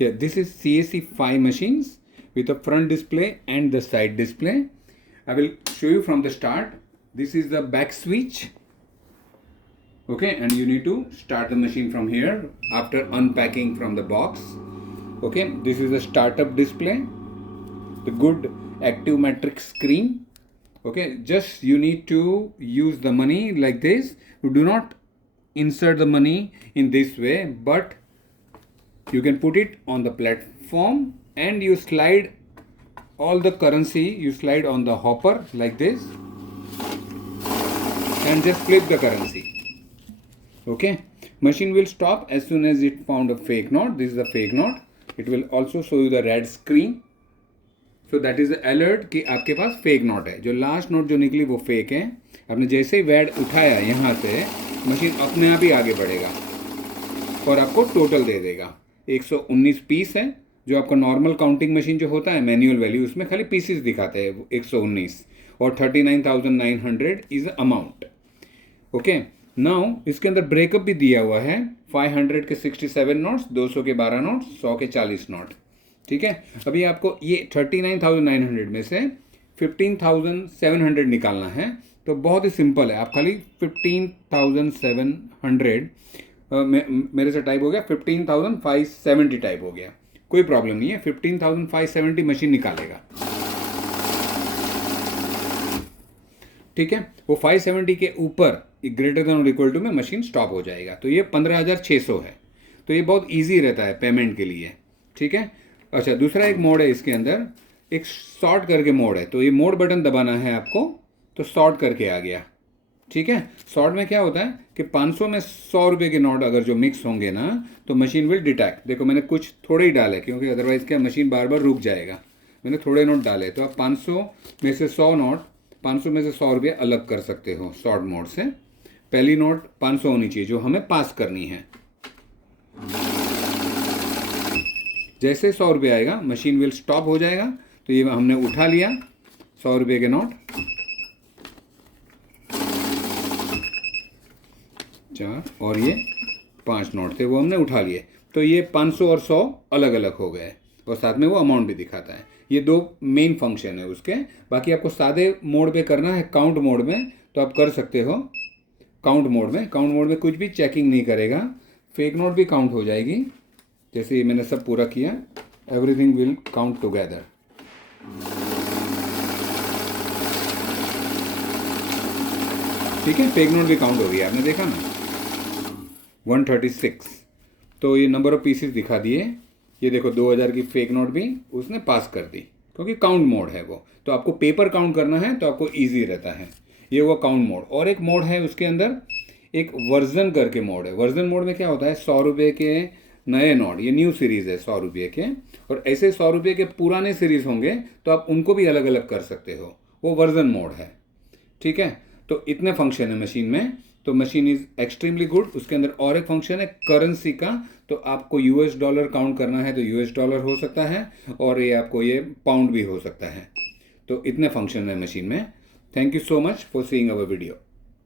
Yeah, this is CAC 5 machines with a front display and the side display. I will show you from the start. This is the back switch. Okay, and you need to start the machine from here after unpacking from the box. Okay, this is the startup display, the good active matrix screen. Okay, just you need to use the money like this. You do not insert the money in this way, but you can put it on the platform and you slide all the currency, you slide on the hopper like this and just flip the currency. Okay, machine will stop as soon as it found a fake note. This is a fake note. It will also show you the red screen. So that is the alert कि आपके पास fake note है. जो last note जो निकली वो fake है. आपने जैसे ही वैड उठाया यहाँ से, मशीन अपने आप ही आगे बढ़ेगा और आपको टोटल दे देगा. 119 पीस है. जो आपका नॉर्मल काउंटिंग मशीन जो होता है मैनुअल वैल्यू, उसमें खाली पीसेस दिखाते हैं 119 और 39,900 इज अमाउंट. ओके, नाउ इसके अंदर ब्रेकअप भी दिया हुआ है. 500 के 67 नोट्स, 200 के 12 नोट्स, 100 के 40 नोट. ठीक है, अभी आपको ये 39,900 में से 15,700 निकालना है. तो बहुत ही सिंपल है. आप खाली 15,700 मेरे से टाइप हो गया 15,570 टाइप हो गया. कोई प्रॉब्लम नहीं है. 15,570 मशीन निकालेगा. ठीक है, वो 570 के ऊपर ग्रेटर देन और इक्वल टू में मशीन स्टॉप हो जाएगा. तो ये 15,600 है. तो ये बहुत इजी रहता है पेमेंट के लिए. ठीक है. अच्छा, दूसरा एक मोड है इसके अंदर, एक सॉर्ट करके मोड है. तो ये मोड बटन दबाना है आपको, तो सॉर्ट करके आ गया. ठीक है. सॉर्ट में क्या होता है कि 500 में 100 रुपये के नोट अगर जो मिक्स होंगे ना, तो मशीन विल डिटेक्ट. देखो मैंने कुछ थोड़े ही डाले क्योंकि अदरवाइज क्या मशीन बार बार रुक जाएगा. मैंने थोड़े नोट डाले. तो आप 500 में से 100 नोट, 500 में से 100 रुपये अलग कर सकते हो सॉर्ट मोड से. पहली नोट 500 होनी चाहिए जो हमें पास करनी है. जैसे 100 रुपये आएगा मशीन विल स्टॉप हो जाएगा. तो ये हमने उठा लिया 100 रुपये के नोट, 4 और ये 5 नोट थे वो हमने उठा लिए. तो ये 500 और 100 अलग अलग हो गए और साथ में वो अमाउंट भी दिखाता है. ये दो मेन फंक्शन है उसके. बाकी आपको सादे मोड पे करना है काउंट मोड में तो आप कर सकते हो काउंट मोड में. काउंट मोड में कुछ भी चेकिंग नहीं करेगा. फेक नोट भी काउंट हो जाएगी. जैसे ही मैंने सब पूरा किया, एवरीथिंग विल काउंट टुगेदर. ठीक है, फेक नोट भी काउंट हो गया. आपने देखा ना 136. तो ये नंबर ऑफ पीसेस दिखा दिए. ये देखो 2000 की फेक नोट भी उसने पास कर दी क्योंकि काउंट मोड है वो. तो आपको पेपर काउंट करना है तो आपको ईजी रहता है. ये वो काउंट मोड. और एक मोड है उसके अंदर, एक वर्जन करके मोड है. वर्जन मोड में क्या होता है, 100 रुपये के नए नोट, ये न्यू सीरीज़ है 100 रुपये के, और ऐसे 100 रुपये के पुराने सीरीज़ होंगे तो आप उनको भी अलग अलग कर सकते हो. वो वर्जन मोड है. ठीक है. तो इतने फंक्शन है मशीन में. तो मशीन इज़ एक्सट्रीमली गुड. उसके अंदर और एक फंक्शन है करेंसी का. तो आपको यूएस डॉलर काउंट करना है तो यूएस डॉलर हो सकता है, और ये आपको ये पाउंड भी हो सकता है. तो इतने फंक्शन है मशीन में. Thank you so much for seeing our video.